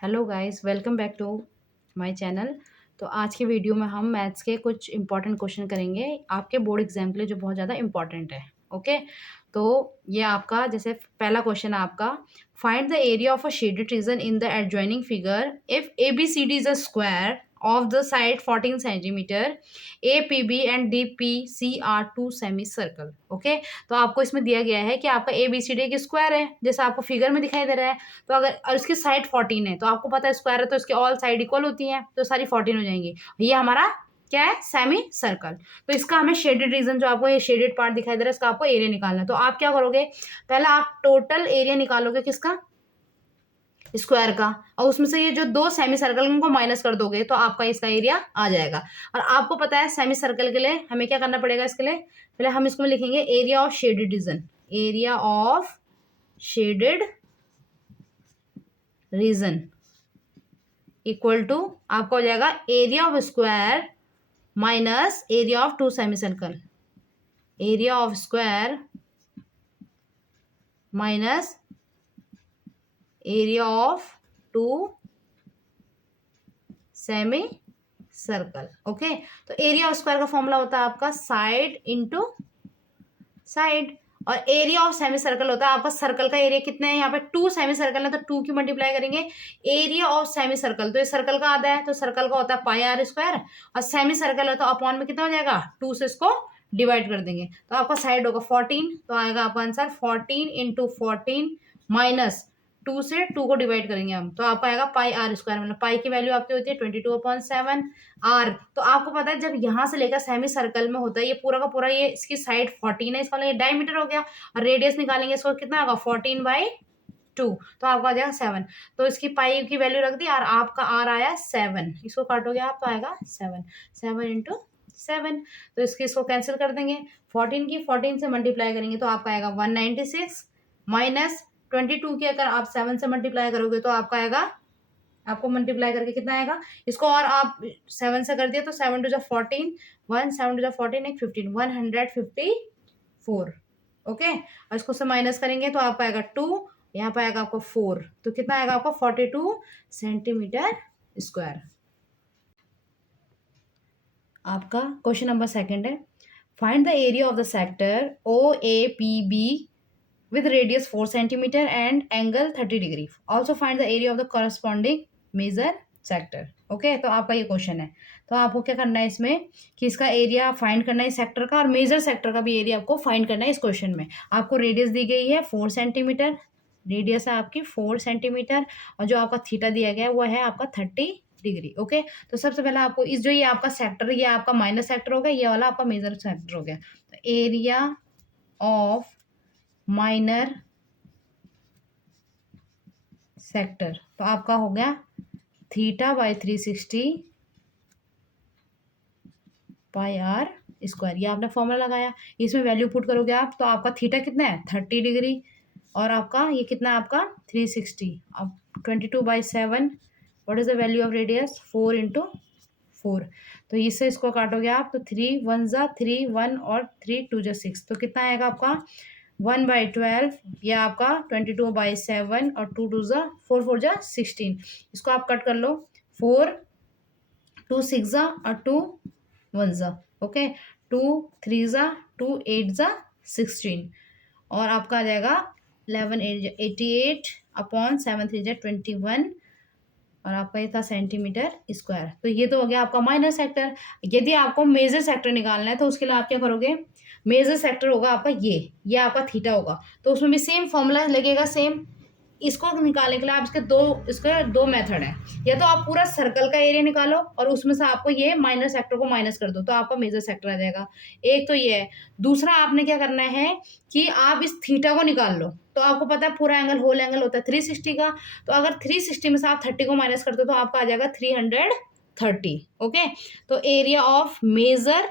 Hello guys, welcome back to my channel. तो आज की वीडियो में हम मैथ्स के कुछ इंपॉर्टेंट क्वेश्चन करेंगे आपके बोर्ड एग्जाम के लिए, जो बहुत ज़्यादा इंपॉर्टेंट है। ओके, तो ये आपका जैसे पहला क्वेश्चन है आपका, find the area of a shaded region in the adjoining figure if A B C D is a square of the side 14 centimetre, A P B and D P C are two semicircle. Okay, तो आपको इसमें दिया गया है कि आपका A B C D एक square है, जैसा आपको फिगर में दिखाई दे रहा है। तो अगर और इसकी साइड 14 है, तो आपको पता है स्क्वायर है तो इसके ऑल साइड इक्वल होती हैं, तो सारी 14 हो जाएंगी। ये हमारा क्या है? Semi circle. तो इसका हमें शेडेड रीजन, जो आपको ये शेडेड पार्ट दिखाई दे रहा है, इसका आपको एरिया निकालना है। तो आप क्या करोगे, पहले आप टोटल एरिया निकालोगे किसका? स्क्वायर का, और उसमें से ये जो दो सेमी सर्कल उनको माइनस कर दोगे, तो आपका इसका एरिया आ जाएगा। और आपको पता है सेमी सर्कल के लिए हमें क्या करना पड़ेगा? इसके लिए पहले हम इसको लिखेंगे area of shaded region. Area of shaded region equal to आपका हो जाएगा area of square minus area of two semicircle. Area of square minus area of two semicircle. Okay, तो एरिया ऑफ स्क्वायर का formula होता है आपका side into side, और area of semicircle होता है आपका सर्कल का एरिया। कितने हैं यहाँ पे? टू सेमी सर्कल है, तो टू की मल्टीप्लाई करेंगे एरिया ऑफ सेमी सर्कल। तो ये सर्कल का आधा है, तो सर्कल का होता है पाई आर स्क्वायर, और सेमी सर्कल है तो अपॉन में कितना हो जाएगा? टू से इसको डिवाइड कर देंगे, तो आपका साइड होगा 14। तो आएगा आपका आंसर 14 इंटू 14 माइनस टू से टू को डिवाइड करेंगे हम, तो आपका आएगा पाई आर स्क्वायर। मतलब पाई की वैल्यू आपकी होती है 22/7 आर। तो आपको पता है जब यहाँ से लेकर सेमी सर्कल में होता है ये पूरा का पूरा, ये इसकी साइड 14 है, इसका मतलब ये डायमीटर हो गया, और रेडियस निकालेंगे इसको कितना होगा? 14/2, तो आपका आ जाएगा 7। तो इसकी पाई की वैल्यू रख दी, और आपका आर आया 7। इसको काटोगे आप तो आएगा 7, 7 इंटू 7। तो इसको कैंसिल कर देंगे, 14 की 14 से मल्टीप्लाई करेंगे तो आपका आएगा 196 माइनस 22 की अगर आप 7 से मल्टीप्लाई करोगे तो आपका आएगा, आपको मल्टीप्लाई करके कितना आएगा? इसको और आप 7 से कर दिया तो 7 टू जा 14, 1 7 टू जा 14 एक 15, 154। ओके, और इसको से माइनस करेंगे तो आपका आएगा 2, यहाँ पे आएगा आपको 4, तो कितना आएगा आपको? 42 सेंटीमीटर स्क्वायर। आपका क्वेश्चन नंबर सेकंड है, find the area of the sector O A P B with radius 4 centimeter and angle 30 degree. Also find the area of the corresponding major sector. Okay, तो आपका ये question है, तो आपको क्या करना है इसमें कि इसका एरिया फाइंड करना है सेक्टर का, और मेजर सेक्टर का भी एरिया आपको फाइंड करना है। इस क्वेश्चन में आपको रेडियस दी गई है 4 सेंटीमीटर, रेडियस है आपकी 4 सेंटीमीटर, और जो आपका थीटा दिया गया है वो है आपका 30 डिग्री। ओके, तो सबसे पहले आपको इस जो ये आपका सेक्टर, ये आपका माइनर सेक्टर हो गया, ये वाला आपका मेजर सेक्टर हो गया। तो एरिया ऑफ माइनर सेक्टर तो आपका हो गया theta by 360 pi r square. ये आपने फॉर्मूला लगाया, इसमें वैल्यू पुट करोगे आप तो आपका थीटा कितना है? 30 डिग्री, और आपका ये कितना है? आपका 360। अब 22/7, what is the value of radius? 4 into 4। तो इससे इसको काटोगे आप तो 3 1 जा 3 1 और 3 2 जा 6, तो कितना आएगा आपका? 1/12। ये आपका 22/7, और 2 2 जा 4 4 जा 16। इसको आप कट कर लो, 4 2 6 जा और 2 1 जा। ओके, 2 3 जा 2 8 जा 16, और आपका आ जाएगा 11 8 88 अपॉन 7 3 जा 21, और आपका ये था सेंटीमीटर स्क्वायर। तो ये तो हो गया आपका माइनर सेक्टर। यदि आपको मेजर सेक्टर निकालना है तो उसके लिए आप क्या करोगे? मेजर सेक्टर होगा आपका ये आपका थीटा होगा, तो उसमें भी सेम फॉर्मूला लगेगा सेम। इसको निकालने के लिए आप इसके दो मेथड है, या तो आप पूरा सर्कल का एरिया निकालो और उसमें से आपको ये माइनर सेक्टर को माइनस कर दो, तो आपका मेजर सेक्टर आ जाएगा। एक तो ये है। दूसरा आपने क्या करना है कि आप इस थीटा को निकाल लो, तो आपको पता है पूरा एंगल होल एंगल होता है 360 का, तो अगर 360 में से आप 30 को माइनस कर दो तो आपका आ जाएगा 330। ओके, तो एरिया ऑफ मेजर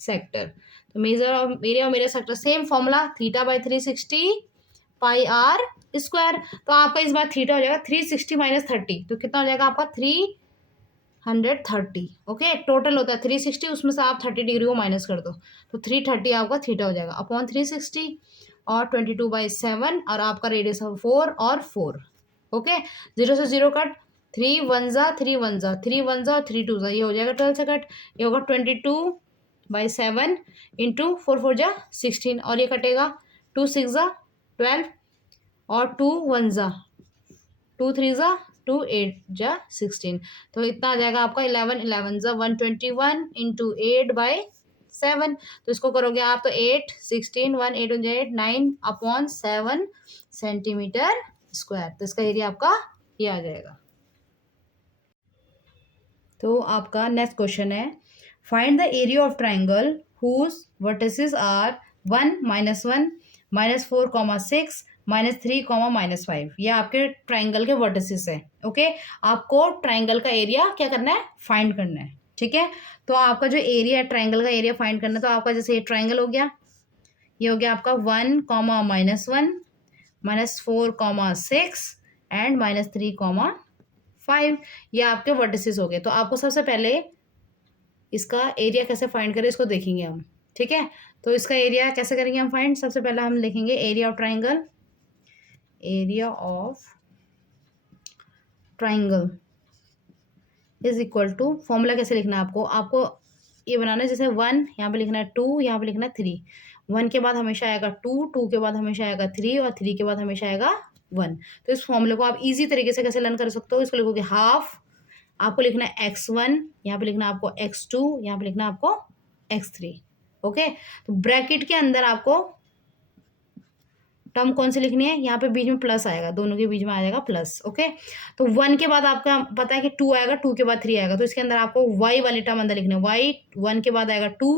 सेक्टर, तो area of major sector same formula, theta by 360 pi r square. तो आपका इस बार थीटा हो जाएगा 360 माइनस 30, तो कितना हो जाएगा आपका? 330। ओके, टोटल होता है 360, उसमें से आप 30 डिग्री को माइनस कर दो, तो 330 आपका थीटा हो जाएगा अपॉन 360, और 22/7, और आपका रेडियस है 4 और 4। ओके, 0 से 0 कट, 3 1 जा 3 1 जा 3 1 जा और 3 2 जा, ये हो जाएगा 12 से कट, ये होगा 22/7 इंटू 4 4 जा 16, और ये कटेगा 2 6 जा 12 और 2 1 जा 2 3 जा 2 8 जा 16, तो इतना आ जाएगा आपका 11 11 जा 121 इंटू 8/7, तो इसको करोगे आप तो 8 16 1 8 8 9/7 सेंटीमीटर स्क्वायर, तो इसका एरिया आपका ये आ जाएगा। तो आपका नेक्स्ट क्वेश्चन है, find the area of triangle whose vertices are 1 -1 -4, 6 -3, -5, ये आपके ट्राइंगल के वर्टिसेस है। ओके, आपको ट्राइंगल का एरिया क्या करना है, फाइंड करना है। ठीक है, तो आपका जो एरिया है ट्राइंगल का एरिया फाइंड करना है, तो आपका जैसे ये ट्राइंगल हो गया, ये हो गया आपका 1, -1 -4, 6 एंड -3, 5, ये आपके वर्टिसेस हो गए। तो आपको सबसे पहले इसका एरिया कैसे फाइंड करें इसको देखेंगे हम। ठीक है, तो इसका एरिया कैसे करेंगे हम फाइंड, सबसे पहले हम लिखेंगे area of triangle, area of triangle is equal to, formula कैसे लिखना है आपको, आपको ये बनाना है जैसे 1 यहाँ पे लिखना है, 2 यहाँ पे लिखना है, 3, 1 के बाद हमेशा आएगा 2, 2 के बाद हमेशा आएगा 3 और 3 के बाद हमेशा आएगा 1। तो इस फॉर्मूले को आप इजी तरीके से कैसे लर्न कर सकते हो, इसको लिखोगे हाफ, आपको लिखना है x1, यहाँ पे लिखना है आपको x2, यहाँ पे लिखना है आपको x3। ओके, तो ब्रैकेट के अंदर आपको टर्म कौन सी लिखनी है, यहाँ पे बीच में प्लस आएगा, दोनों के बीच में आ जाएगा प्लस। ओके, तो 1 के बाद आपका पता है कि 2 आएगा, 2 के बाद 3 आएगा, तो इसके अंदर आपको y वाली टर्म अंदर लिखनी है, y 1 के बाद आएगा 2,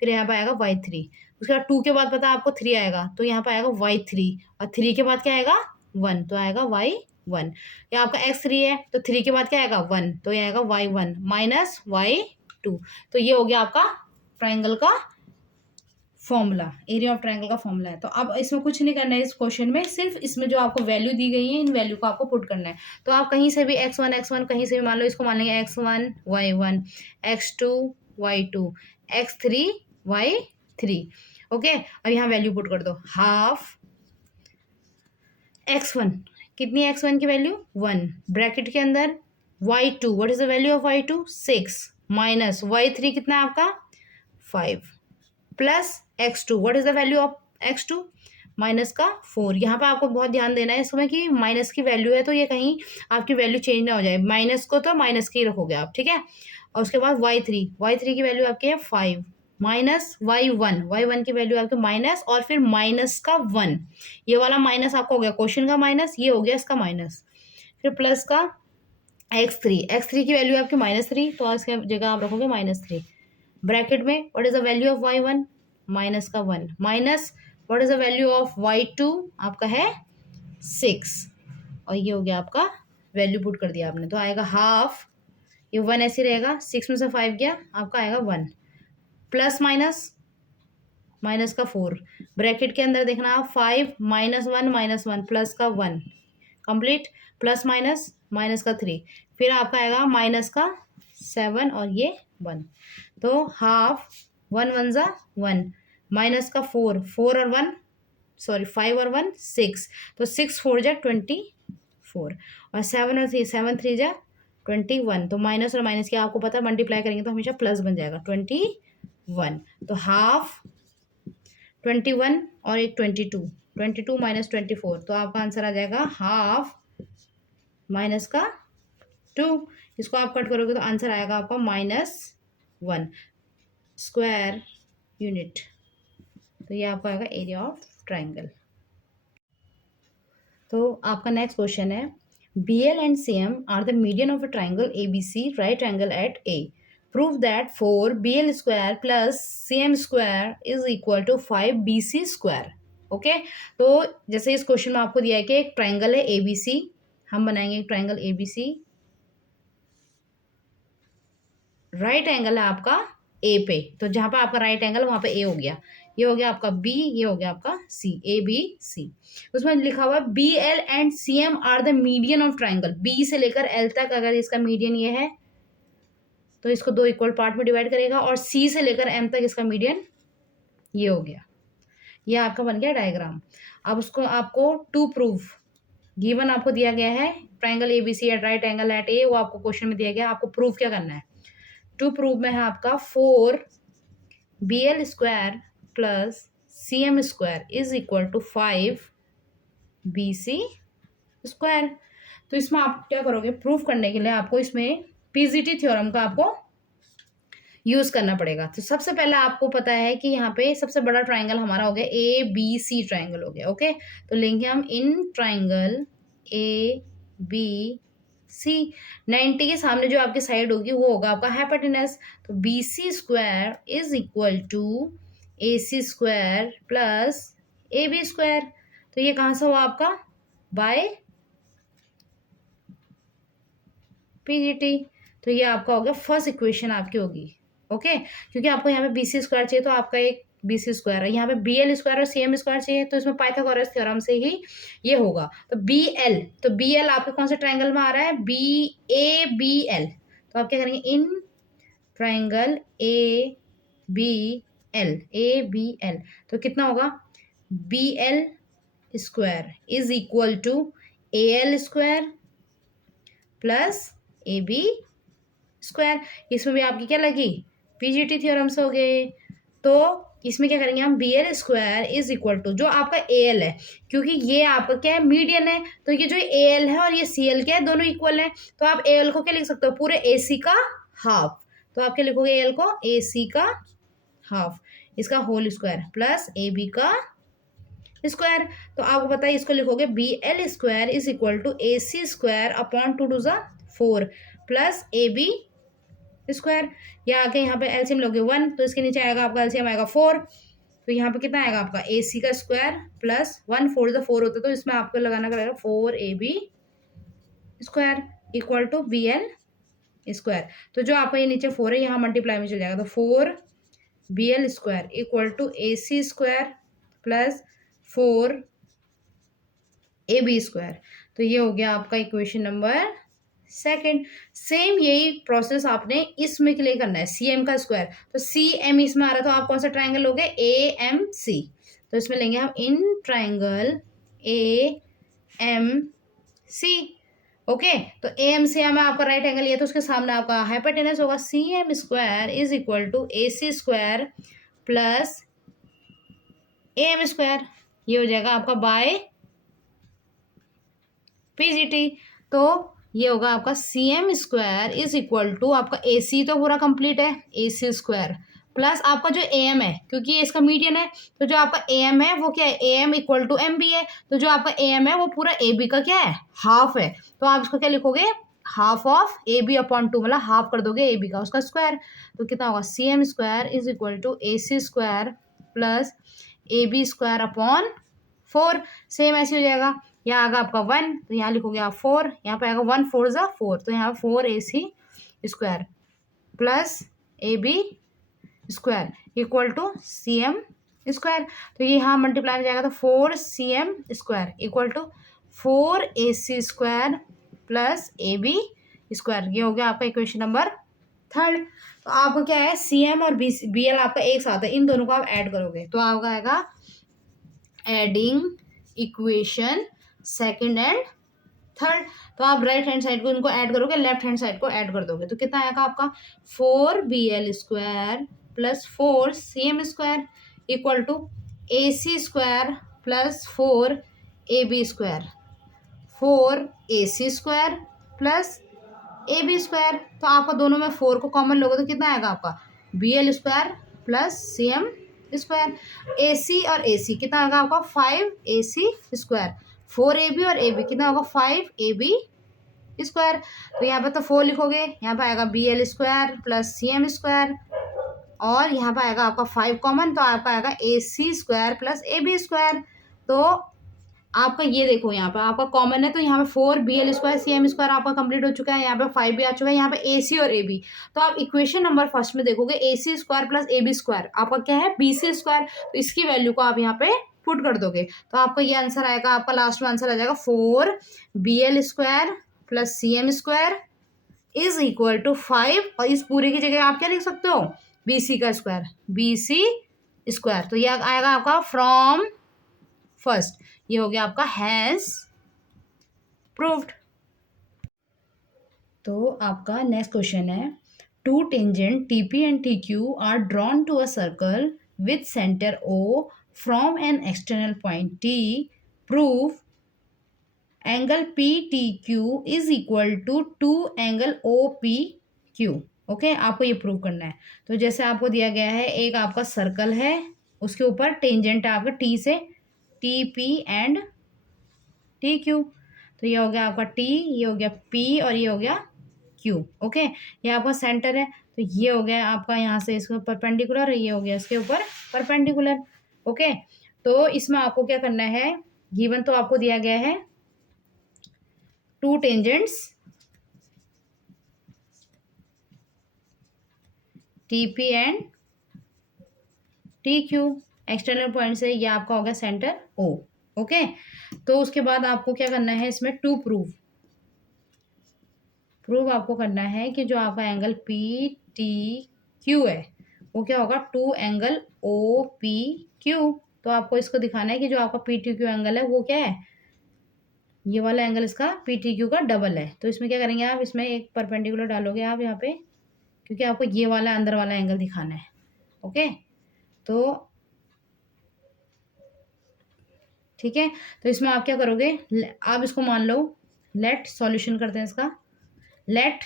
फिर यहाँ पे आएगा y3, उसके बाद 2 के बाद पता है आपको 3 आएगा, तो यहाँ पे आएगा y3, और 3 के बाद क्या आएगा 1, तो आएगा y1, या आपका x3 है तो 3 के बाद क्या आएगा 1, तो ये आएगा y1 माइनस y2। तो ये हो गया आपका ट्राइंगल का फॉर्मूला, एरिया ऑफ ट्रायंगल का फॉर्मूला है। तो अब इसमें कुछ नहीं करना है इस क्वेश्चन में, सिर्फ इसमें जो आपको वैल्यू दी गई है इन वैल्यू को आपको पुट करना है। तो आप कहीं से भी x1 कहीं से भी मान लो, इसको मान लेंगे x1 y1, x2 y2, x3 y3। Okay, अब यहाँ वैल्यू पुट कर दो, हाफ x1, कितनी है x1 की वैल्यू 1, ब्रैकेट के अंदर y2, what is the value of y2 6, minus y3 कितना है आपका 5, plus x2, what is the value of x2 minus का 4। यहाँ पे आपको बहुत ध्यान देना है इसमें कि माइनस की वैल्यू है तो ये कहीं आपकी वैल्यू चेंज ना हो जाए, माइनस को तो माइनस की रखोगे आप। ठीक है, और उसके बाद y3 की वैल्यू आपकी है 5, माइनस y1 की वैल्यू आपके माइनस, और फिर माइनस का 1, ये वाला माइनस आपका हो गया क्वेश्चन का माइनस, ये हो गया इसका माइनस, फिर प्लस का x3 की वैल्यू आपकी -3, तो इसके जगह आप रखोगे -3, ब्रैकेट में what is the value of y1 minus का 1, minus what is the value of y2 आपका है 6, और ये हो गया आपका वैल्यू पुट कर दिया आपने, तो आएगा हाफ, ये 1 ऐसे रहेगा, 6 में से 5 गया आपका आएगा 1, प्लस माइनस माइनस का 4, ब्रैकेट के अंदर देखना आप 5 -1 प्लस का 1 कंप्लीट, प्लस माइनस माइनस का 3, फिर आपका आएगा माइनस का 7 और ये 1, तो हाफ 1 1 जा 1, माइनस का 4 4 और 1 सॉरी 5 और 1 6, तो 6 4 जा 24, और 7 और 3 7 3 जा 21, तो माइनस और माइनस की आपको पता है मल्टीप्लाई करेंगे तो हमेशा प्लस बन जाएगा 21, तो हाफ 21 और एक 22 माइनस 24, तो आपका आंसर आ जाएगा हाफ माइनस का 2, इसको आप कट करोगे तो आंसर आएगा आपका -1 स्क्वायर यूनिट। तो ये आपका आएगा एरिया ऑफ ट्राइंगल। तो आपका नेक्स्ट क्वेश्चन है, BL and CM are the median of a triangle ABC, right angle at A, prove that 4BL square plus CM square is equal to 5BC square. Okay, तो जैसे इस question में आपको दिया है कि एक ट्राइंगल है ABC, हम बनाएंगे एक ट्राइंगल ABC, राइट एंगल है आपका ए पे, तो जहां पे आपका राइट एंगल वहां पे ए हो गया, ये हो गया आपका बी, ये हो गया आपका सी, ABC। उसमें लिखा हुआ है BL and CM are the median of triangle, B से लेकर एल तक अगर इसका मीडियन ये है तो इसको 2 इक्वल पार्ट में डिवाइड करेगा, और सी से लेकर एम तक इसका मीडियन ये हो गया, ये आपका बन गया डायग्राम। अब उसको आपको टू प्रूव गिवन आपको दिया गया है triangle ABC at right angle at A, वो आपको क्वेश्चन में दिया गया, आपको प्रूफ क्या करना है। टू प्रूव में है आपका 4BL square plus CM square is equal to 5BC square. तो इसमें आप क्या करोगे, प्रूफ करने के लिए आपको इसमें PGT थ्योरम का आपको यूज करना पड़ेगा। तो सबसे पहले आपको पता है कि यहाँ पे सबसे बड़ा ट्राइंगल हमारा हो गया ABC ट्राइंगल हो गया। ओके, तो लेंगे हम इन ट्राइंगल ABC, 90 के सामने जो आपकी साइड होगी वो होगा आपका हाइपोटेनस। तो BC square is equal to AC square plus AB square. तो ये कहाँ से हुआ आपका, बाय PGT। तो ये आपका हो गया फर्स्ट इक्वेशन आपकी होगी। ओके, क्योंकि आपको यहाँ पे BC स्क्वायर चाहिए तो आपका एक BC स्क्वायर है, यहाँ पे BL स्क्वायर और CM स्क्वायर चाहिए, तो इसमें पाइथागोरस थ्योरम से ही ये होगा। तो BL, तो BL आपके कौन से ट्राइंगल में आ रहा है, ABL। तो आप क्या करेंगे, इन ट्राइंगल ABL, तो कितना होगा, BL square is equal to AL square plus AB square. इसमें भी आपकी क्या लगी, PGT थ्योरम से हो गए। तो इसमें क्या करेंगे हम, BL square is equal to जो आपका AL है, क्योंकि ये आपका क्या है, मीडियन है, तो ये जो AL है और ये CL क्या है, दोनों इक्वल है। तो आप AL को क्या लिख सकते हो, पूरे AC का हाफ। तो आप क्या लिखोगे, AL को AC का हाफ, इसका होल स्क्वायर प्लस AB का स्क्वायर। तो आपको पता है इसको लिखोगे BL square is equal to AC square upon 2 to 4 plus AB square. या आगे यहाँ पे एलसीएम लोगे 1, तो इसके नीचे आएगा आपका एलसीएम आएगा 4। तो यहाँ पे कितना आएगा आपका AC का स्क्वायर प्लस 1, 4 होता है, तो इसमें आपको लगाना पड़ेगा 4AB square equal to BL square. तो जो आपका ये नीचे 4 है यहाँ मल्टीप्लाई में चल जाएगा, तो 4BL square equal to AC square plus 4AB square. तो ये हो गया आपका इक्वेशन नंबर सेकेंड। सेम यही प्रोसेस आपने इसमें के लिए करना है, CM का स्क्वायर। तो CM इसमें आ रहा है, तो आप कौन सा ट्राइंगल लोगे, AMC। तो इसमें लेंगे हम इन ट्राइंगल AMC। ओके, तो AMC में आपका राइट एंगल ये, तो उसके सामने आपका हाइपोटेनस होगा, CM square is equal to AC square plus AM square. ये हो जाएगा आपका बाय PGT। तो ये होगा आपका CM square is equal to आपका AC तो पूरा कंप्लीट है, AC स्क्वायर प्लस आपका जो AM है, क्योंकि ये इसका मीडियन है, तो जो आपका AM है वो क्या है, AM इक्वल टू MB है। तो जो आपका AM है वो पूरा AB का क्या है, हाफ है। तो आप इसको क्या लिखोगे, हाफ ऑफ AB अपॉन 2, मतलब हाफ कर दोगे AB का उसका स्क्वायर। तो कितना होगा, CM square is equal to AC square plus AB square upon 4। Same ऐसे हो जाएगा, यहाँ आएगा आपका 1, तो यहाँ लिखोगे आप 4, यहाँ पे आएगा 1 4 ज़ा 4, तो यहाँ 4AC square plus AB square equal to CM square. तो ये यहाँ मल्टीप्लाई हो जाएगा, तो 4CM square equal to 4AC square plus AB square. ये हो गया आपका इक्वेशन नंबर थर्ड। तो आपको क्या है, CM और BL आपका एक साथ है, इन दोनों को आप ऐड करोगे तो आपका आएगा adding equation second and third. तो आप राइट हैंड साइड को इनको ऐड करोगे, लेफ्ट हैंड साइड को ऐड कर दोगे, तो कितना आएगा आपका 4BL square plus 4CM square equal to AC square plus 4AB square, 4AC square plus AB square. तो आपका दोनों में 4 को कॉमन लोगे तो कितना आएगा आपका BL square plus CM square. AC और AC कितना आएगा आपका 5AC स्क्वायर, 4AB और AB कितना होगा 5AB स्क्वायर। तो यहाँ पे तो 4 लिखोगे, यहाँ पे आएगा BL square plus CM square, और यहाँ पे आएगा आपका 5 कॉमन, तो आपका आएगा AC square plus AB square. तो आपका ये देखो यहाँ पे आपका कॉमन है, तो यहाँ पे 4BL स्क्वायर CM स्क्वायर आपका कंप्लीट हो चुका है, यहाँ पे 5 भी आ चुका है, यहाँ पे AC और AB। तो आप इक्वेशन नंबर फर्स्ट में देखोगे AC square plus AB square आपका क्या है, BC स्क्वायर। तो इसकी वैल्यू को आप यहाँ पे पुट कर दोगे, तो आपका ये आंसर आएगा, आपका लास्ट में आंसर आ जाएगा 4BL square plus CM square is equal to 5, और इस पूरे की जगह आप क्या लिख सकते हो, BC का स्क्वायर, BC स्क्वायर। तो ये आएगा आपका फ्रॉम फर्स्ट, ये हो गया आपका हैज प्रूव्ड। तो आपका नेक्स्ट क्वेश्चन है, two tangent TP and TQ are drawn to a circle with centre O from an external point T, prove angle PTQ is equal to angle OPQ। Okay, आपको ये prove करना है। तो जैसे आपको दिया गया है, एक आपका सर्कल है, उसके ऊपर टेंजेंट है आपका T से, TP एंड TQ। तो ये हो गया आपका T, ये हो गया P और ये हो गया Q। ओके, ये आपका सेंटर है, तो ये हो गया आपका यहाँ से इसको परपेंडिकुलर, ये हो गया इसके ऊपर परपेंडिकुलर। ओके, तो इसमें आपको क्या करना है, गिवन तो आपको दिया गया है to tangents TP and TQ, external point से ये आपका हो गया सेंटर O। ओके, तो उसके बाद आपको क्या करना है, इसमें टू प्रूव आपको करना है कि जो आपका एंगल PTQ है वो क्या होगा, टू एंगल OPQ। तो आपको इसको दिखाना है कि जो आपका PTQ एंगल है वो क्या है, ये वाला एंगल इसका PTQ का डबल है। तो इसमें क्या करेंगे आप, इसमें एक परपेंडिकुलर डालोगे आप यहाँ पे, क्योंकि आपको ये वाला अंदर वाला एंगल दिखाना है। ओके, तो ठीक है, तो इसमें आप क्या करोगे, आप इसको मान लो, लेट सॉल्यूशन करते हैं इसका, लेट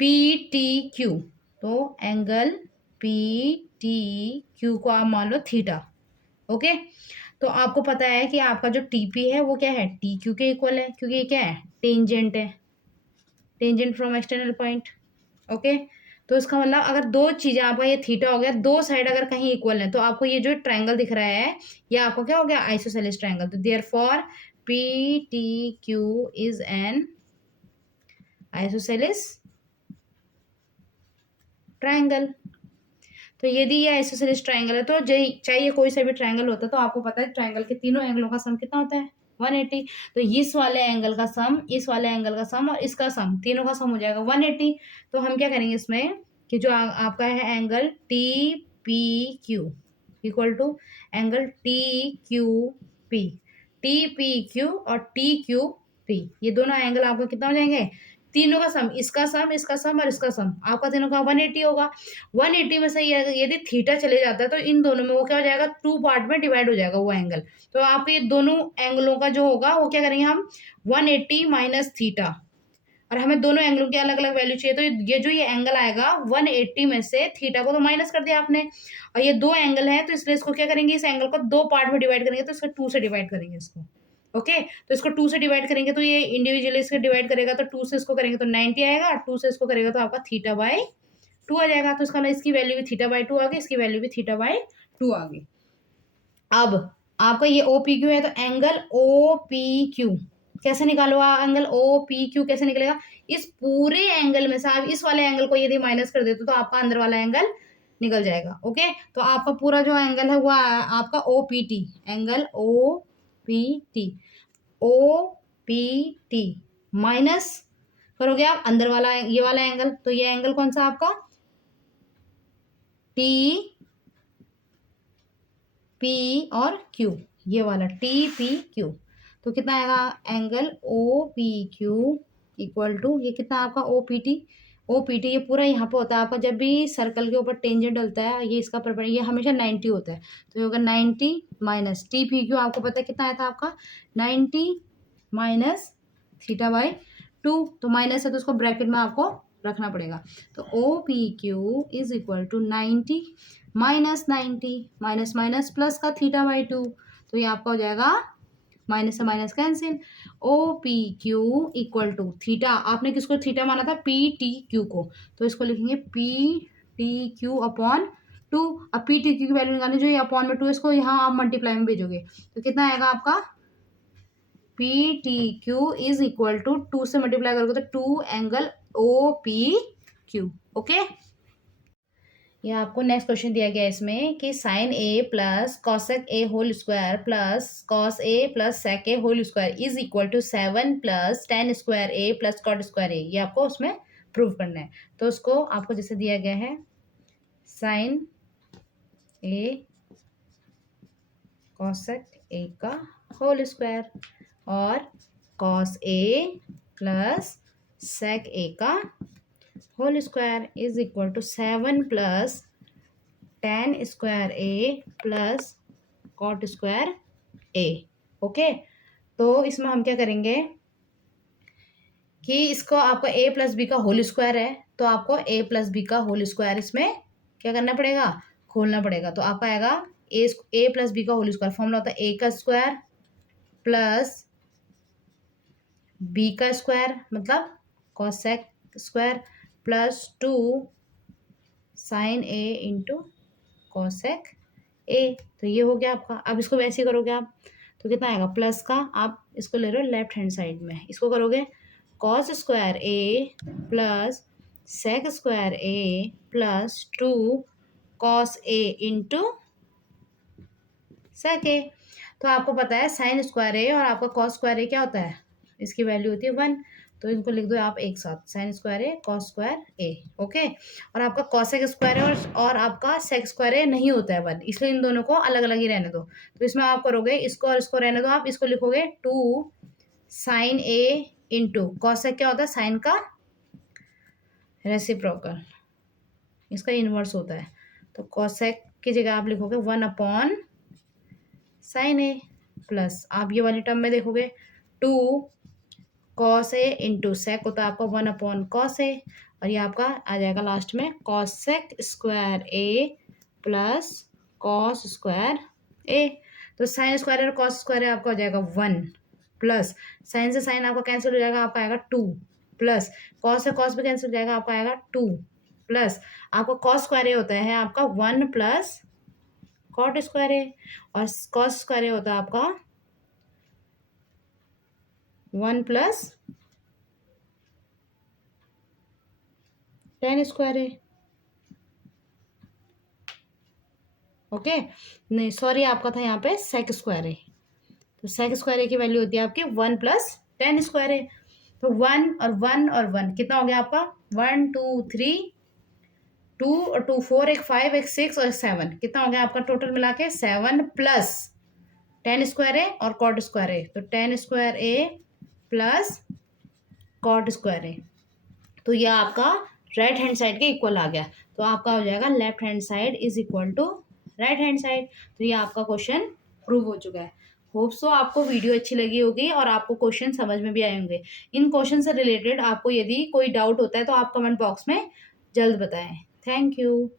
PTQ, तो एंगल PTQ को आप मान लो थीटा। ओके, तो आपको पता है कि आपका जो TP है वो क्या है, TQ के इक्वल है, क्योंकि ये क्या है, टेंजेंट है, tangent from external point. Okay, तो इसका मतलब अगर दो चीजें, आपका ये थीटा हो गया, दो साइड अगर कहीं इक्वल है, तो आपको ये जो ट्रायंगल दिख रहा है ये आपको क्या हो गया, आइसोसेलेस ट्रायंगल। तो therefore PTQ is an isosceles triangle. तो यदि ये आइसोसेलेस ट्रायंगल है, तो चाहिए कोई सा भी ट्रायंगल होता है, तो आपको पता है ट्रायंगल के तीनों एंगलों का सम कितना होता है, 180। तो इस वाले एंगल का सम, इस वाले एंगल का सम और इसका सम, तीनों का सम हो जाएगा 180। तो हम क्या करेंगे इसमें कि जो आपका है angle TPQ equal to angle TQP, TPQ और TQP, ये दोनों एंगल आपका कितना हो जाएंगे, तीनों का सम, इसका सम, इसका सम और इसका सम, आपका तीनों का 180 होगा। 180 में से यदि थीटा चले जाता है तो इन दोनों में वो क्या हो जाएगा, टू पार्ट में डिवाइड हो जाएगा वो एंगल। तो आपके ये दोनों एंगलों का जो होगा वो क्या करेंगे हम, 180 माइनस थीटा, और हमें दोनों एंगलों की अलग अलग वैल्यू चाहिए। तो ये जो ये एंगल आएगा 180 में से थीटा को तो माइनस कर दिया आपने, और ये दो एंगल है तो इसलिए इसको क्या करेंगे, इस एंगल को दो पार्ट में डिवाइड करेंगे, तो इसको 2 से डिवाइड करेंगे इसको। ओके, तो इसको 2 से डिवाइड करेंगे तो ये इंडिविजुअली इसको डिवाइड करेगा, तो 2 से इसको करेंगे तो 90 आएगा, 2 से इसको करेगा तो आपका थीटा बाई 2 आ जाएगा। तो इसका इसकी वैल्यू भी थीटा बाई 2 आ गई, इसकी वैल्यू भी थीटा बाई 2 आ गई। अब आपका ये OPQ है, तो एंगल OPQ कैसे निकालो, एंगल OPQ कैसे निकलेगा, इस पूरे एंगल में से आप इस वाले एंगल को यदि माइनस कर देते तो आपका अंदर वाला एंगल निकल जाएगा। ओके, तो आपका पूरा जो एंगल है वो आपका OPT, एंगल OPT माइनस करोगे आप अंदर वाला, ये वाला एंगल, तो ये एंगल कौन सा आपका TP और Q, ये वाला TPQ, तो कितना आएगा एंगल OPQ इक्वल टू, ये कितना आपका OPT ये पूरा यहाँ पे होता है आपका, जब भी सर्कल के ऊपर टेंजेंट डलता है ये इसका परपेंडिकुलर, ये हमेशा 90 होता है, तो ये होगा 90 माइनस TPQ, आपको पता है कितना आया था आपका 90 माइनस थीटा बाई 2, तो माइनस है तो उसको ब्रैकेट में आपको रखना पड़ेगा। तो OPQ is equal to 90 minus 90, minus minus plus का थीटा बाई 2, तो ये आपका हो जाएगा माइनस से minus cancel. OPQ equal to theta, आपने किसको थीटा माना था, PTQ को, तो इसको लिखेंगे PTQ अपॉन 2। अब PTQ की वैल्यू निकालनी, जो ये अपॉन में 2, इसको यहाँ आप मल्टीप्लाई में भेजोगे तो कितना आएगा आपका PTQ इज इक्वल टू 2 से मल्टीप्लाई करोगे तो 2 एंगल OPQ। ओके, ये आपको नेक्स्ट क्वेश्चन दिया गया है इसमें कि sine A plus cosec A whole square plus cos A plus sec A whole square is equal to 7 plus ten square A plus cot square A, ये आपको उसमें प्रूव करना है। तो उसको आपको जैसे दिया गया है साइन A कॉसेक A का होल स्क्वायर और cos A plus sec A का whole square is equal to 7 plus ten square A plus cot square A. Okay, तो इसमें हम क्या करेंगे कि इसको आपका ए प्लस बी का होल स्क्वायर है, तो आपको ए प्लस बी का होल स्क्वायर इसमें क्या करना पड़ेगा, खोलना पड़ेगा। तो आपका आएगा ए प्लस बी का होल स्क्वायर, फॉर्मूला होता है ए का स्क्वायर प्लस बी का स्क्वायर मतलब cosec square plus 2 sine A into cosec A. तो ये हो गया आपका। अब इसको वैसे ही करोगे आप तो कितना आएगा, प्लस का आप इसको ले रहे हो लेफ्ट हैंड साइड में, इसको करोगे cos square A plus sec square A plus 2 cos A into sec ए। तो आपको पता है साइन स्क्वायर ए और आपका कॉस स्क्वायर ए क्या होता है, इसकी वैल्यू होती है 1। तो इनको लिख दो आप एक साथ, sine square A cos square A. Okay, और आपका कॉसेक स्क्वायर है और आपका सेक स्क्वायर ए नहीं होता है 1, इसलिए इन दोनों को अलग अलग ही रहने दो। तो इसमें आप करोगे इसको और इसको रहने दो, आप इसको लिखोगे 2 साइन ए इंटू कॉसेक क्या होता है, साइन का रेसिप्रोकल, इसका इनवर्स होता है। तो कॉसेक की जगह आप लिखोगे 1 अपॉन साइन ए प्लस आप ये वाली टर्म में देखोगे 2 कॉस ए इंटू सेक होता है आपका 1 अपॉन कॉस ए, और ये आपका आ जाएगा लास्ट में cosec square A plus cos square A. तो साइन स्क्वायर और कॉस स्क्वायर आपका हो जाएगा 1 प्लस साइन से साइन आपका कैंसिल हो जाएगा, आपका आएगा 2 प्लस कॉस से कॉस भी कैंसिल हो जाएगा, आपका आएगा 2 प्लस आपका कॉस स्क्वायर ए होता है आपका 1 प्लस कॉट स्क्वायर ए, और कॉस स्क्वायर ए होता है आपका 1 plus ten square A. Okay, नहीं सॉरी, आपका था यहाँ पे सेक स्क्वायर ए। तो सेक स्क्वायर ए की वैल्यू होती है आपकी 1 प्लस टेन स्क्वायर ए। तो 1 और 1 और 1 कितना हो गया आपका, 1 2 3 2 और 2 4 एक 5 एक 6 और 7, कितना हो गया आपका टोटल मिला के 7 प्लस टेन स्क्वायर ए और कॉट स्क्वायर ए। तो tan square A plus cot square A, तो यह आपका राइट हैंड साइड के इक्वल आ गया। तो आपका हो जाएगा left hand side is equal to right hand side. तो ये आपका क्वेश्चन प्रूव हो चुका है। होप सो आपको वीडियो अच्छी लगी होगी और आपको क्वेश्चन समझ में भी आए होंगे। इन क्वेश्चन से रिलेटेड आपको यदि कोई डाउट होता है तो आप कमेंट बॉक्स में जल्द बताएं। Thank you.